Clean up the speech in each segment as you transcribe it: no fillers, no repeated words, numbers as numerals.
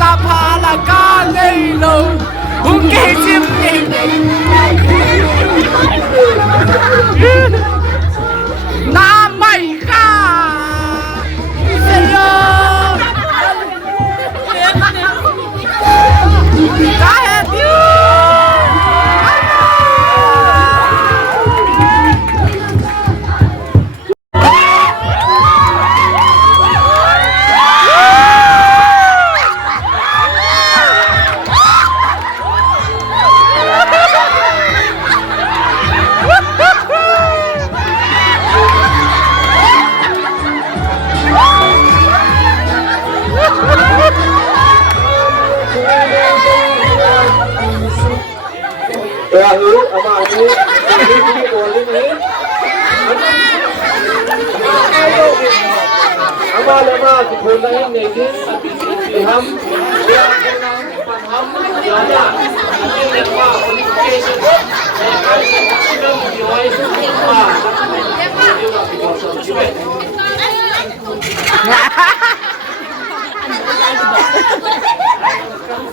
sa Palagalelo, Ukesim Namay ka sa'yo kahit Rahul, ama ini boleh nih. Ama lama diboleh nih हम हम ज्यादा ini lama qualification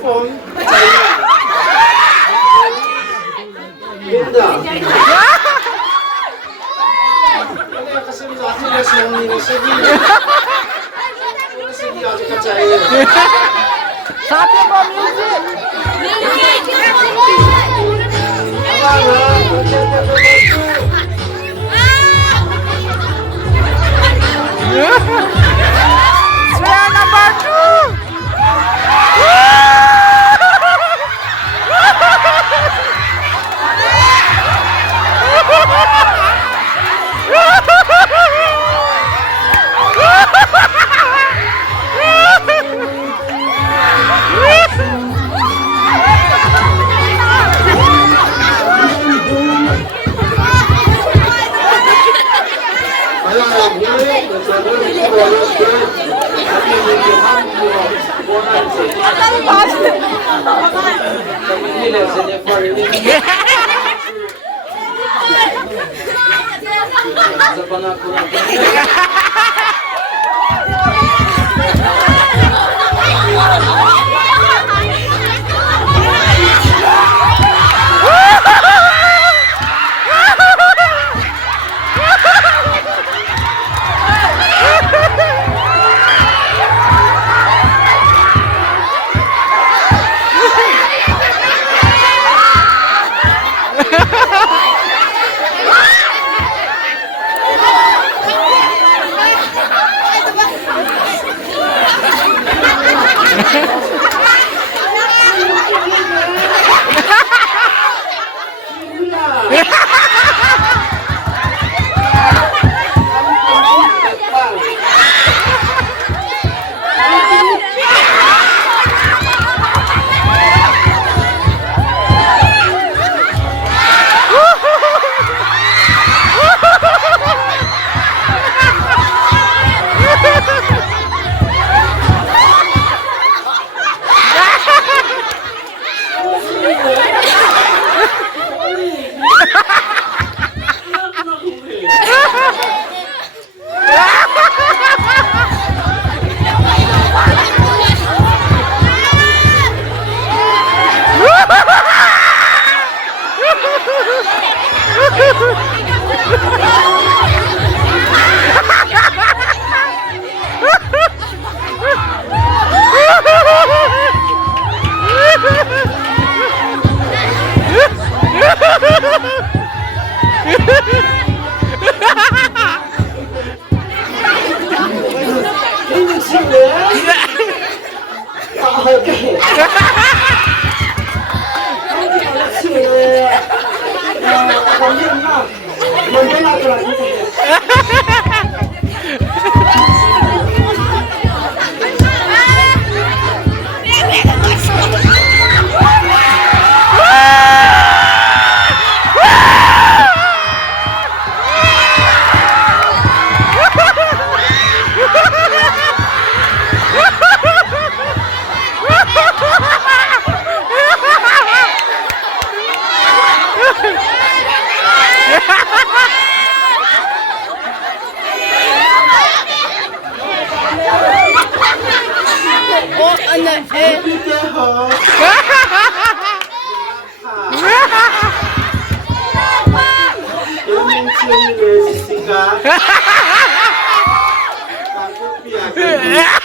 phone Linda. Kaya kasi dati na siya nila sige. Sige aja kacaya. Sabi mo music. Swear number 2. พี่เจ้าหอยังมีชื่อเลยสิกาการพูดเปียก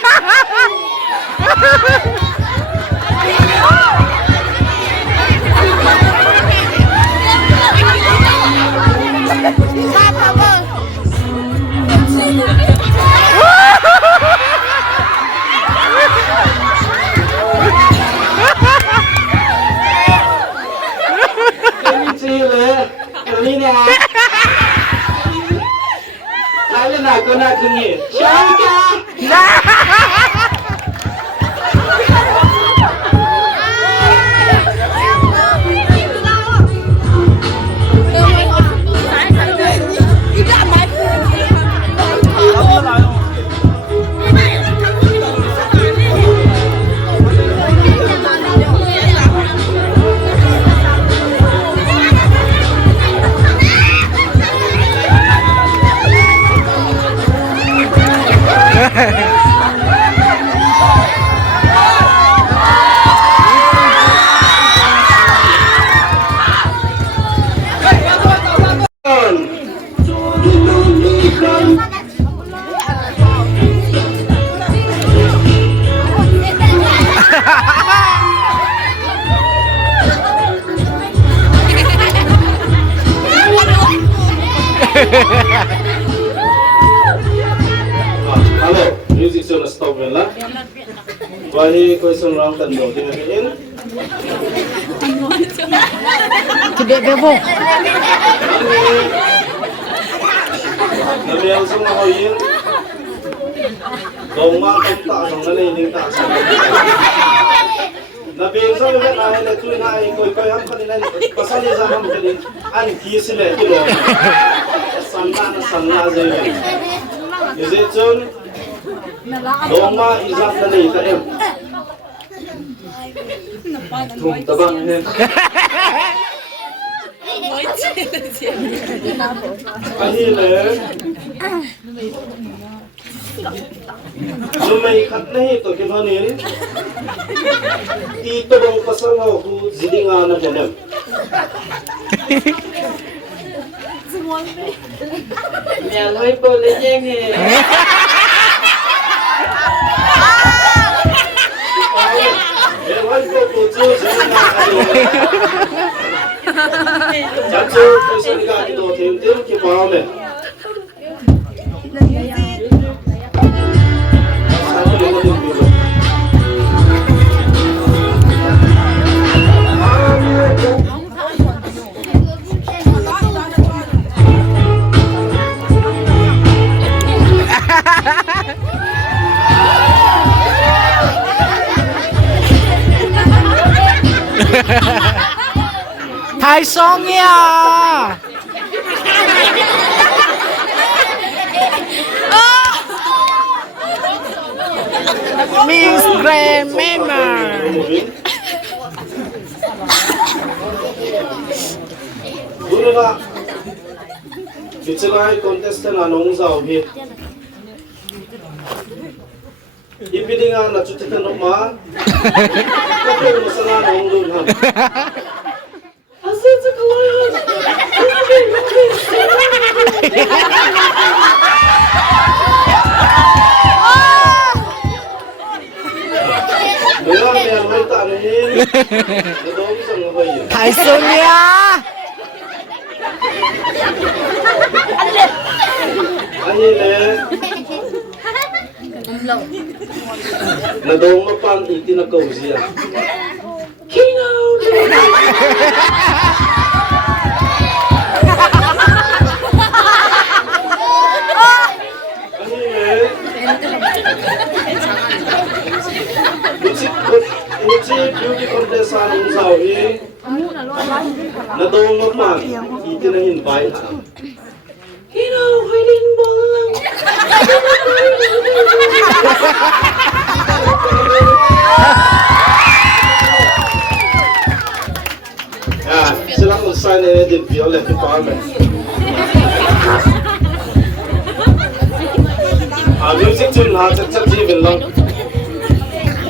Kecil ini nih. Saya nak kena kengi. Syaka. Halo, music sudah stop lah. Wahai question round kedua, dimatiin. Tidak bebo. Nabi yang semua hoyin, doma tak sama ini tak sama. Nabi yang semua kan ayat itu naik koi ham kan ini pasalnya zaman ini an kisah itu loh. Sanna aja. Jadi cun doma izat tadi kan. Tum tabang ni. Akhirnya, lumai kat nahi to kimanin. Ito bang pasal aku jadi ngana jenem. Yang lain boleh jengi. Yang lain boleh Jatuh tersedia itu tim-tim kepala. Thái Songya. Miss Grand Member. Guna bicara kontestan anong saubi. Ipidingan na cutikan ma. Kapag masana anong dunhan. Asan sa kawayan? Dengan yang may tanahin, nadong isang ngabayin. Thái Songya. Ahile, nadong mapang itinakawsiya. Kinaw! Uci beauty contest anong sawi nadong mapang itinahin bay ha. Kinaw, hiding bolang. Silang usain ini di violet department. Music tune ha, cak-cak jiwin lang.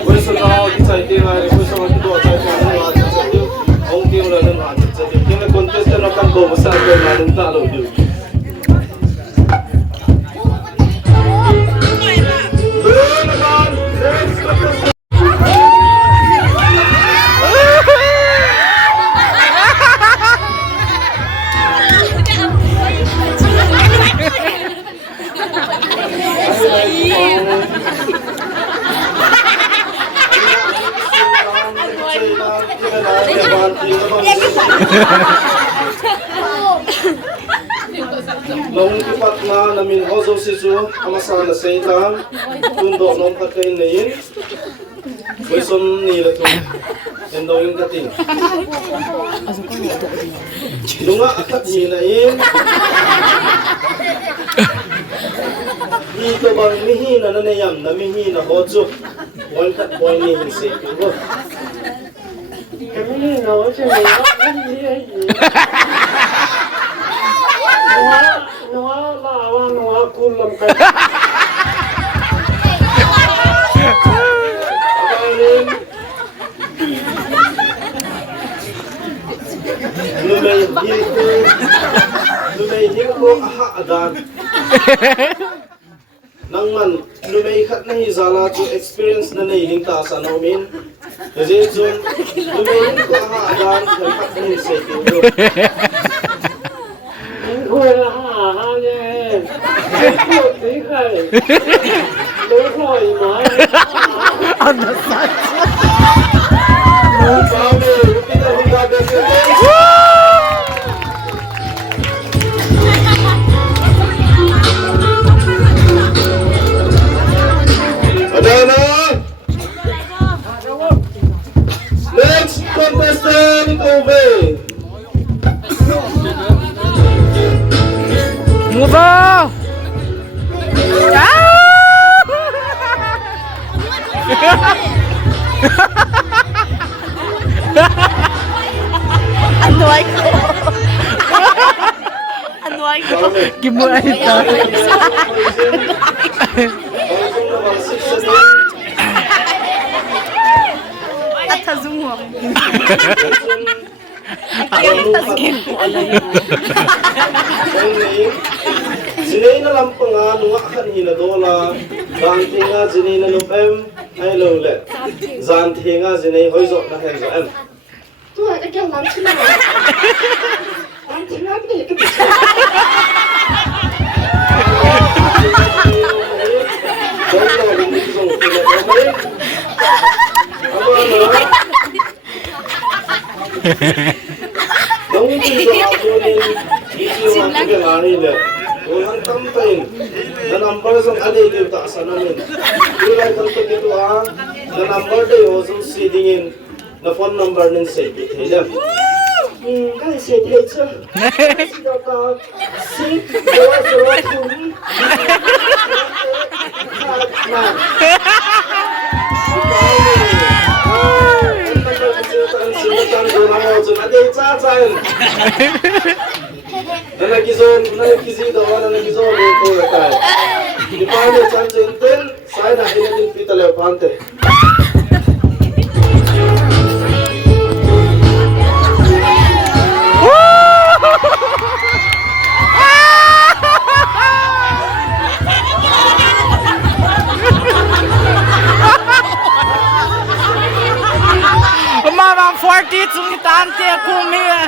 Question Now, it's I think I request someone to do a type of Hong Kong Running on it. Can the contestant of Cambo was out there and follow you? Nung ipat na namin ozo sisu amasa na seitan tundo nung takay na yin kuison nila to endo yung kating lunga akat nila yin dito bang mihina na nayam na mihina ozo one cut point nihin seitan ko kami na ozo Noa lawa noa kulam ka. Lumay ko aha adan. Nang man lumay kat na hizala to experience na nailing ta sa namin. Kasi so lumay ko aha adan kat na hizala. Hãy Next contestant over. Move on! Ano ay ko? Ano ay ko? Gimulay ito. Tatazong mo. Sinay na lang pa nga nung kanina dola Zanti nga zinay na nupem ay lowlet Zanti nga zinay hoizok na henzo em Tuwa, nagyang lang sila. Ang sinabi nila ka bisa. Nung dito ako rin ito ang tigalari na walang tampain na number sa aligil ta sa namin. Tulay tampag ito na number dayo sa sidingin na phone number ng sekit. Hila. Kaya sekit siya. Sila ka 6002 Mama 40 sungitante ako miya.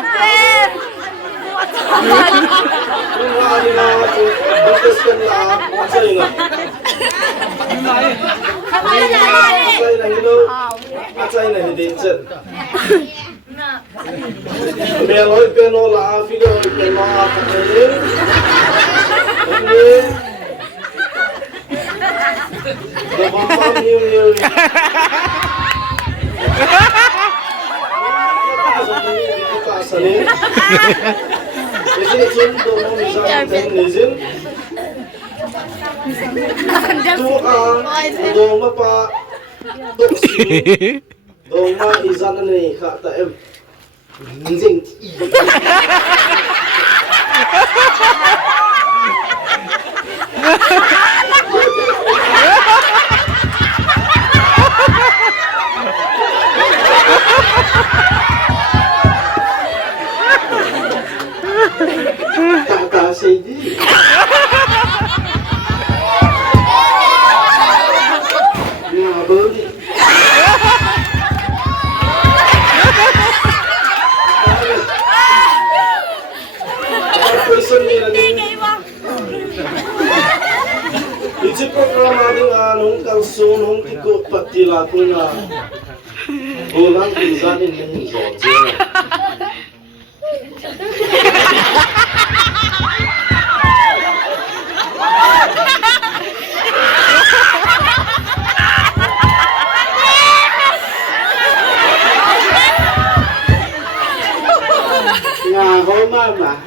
Sipag maraming anong kalsunong tiko patila ko na ulang pinsanin ng Georgia. Nga ho, mama.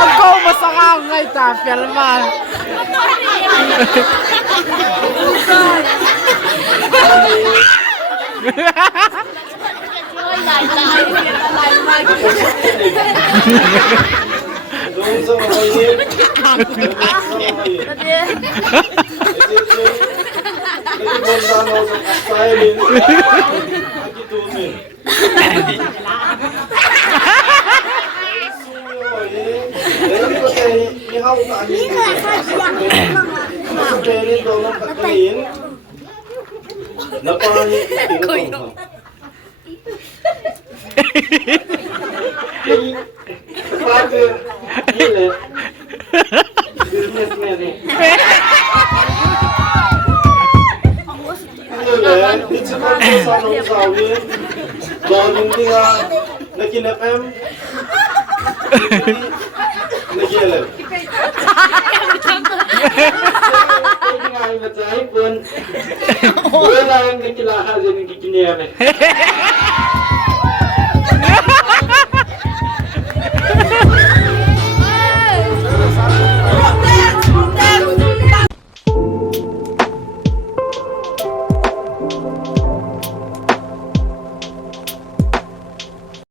Ako masakang ngay tapel man. Doon sa makayin. Nagbanda na sa kastaylin. Nakitunin. Dahil ko sa ihaw na anin. Sa perin daw ng kakain. Napangit. Pati, gila. Businessman eh. Gila, dito ka sa anong sawin. Doon hindi nga nakinapem. Nagilip. Hindi nga yung matsahin pun. Wala yung nakilaha din yung kikiniyame.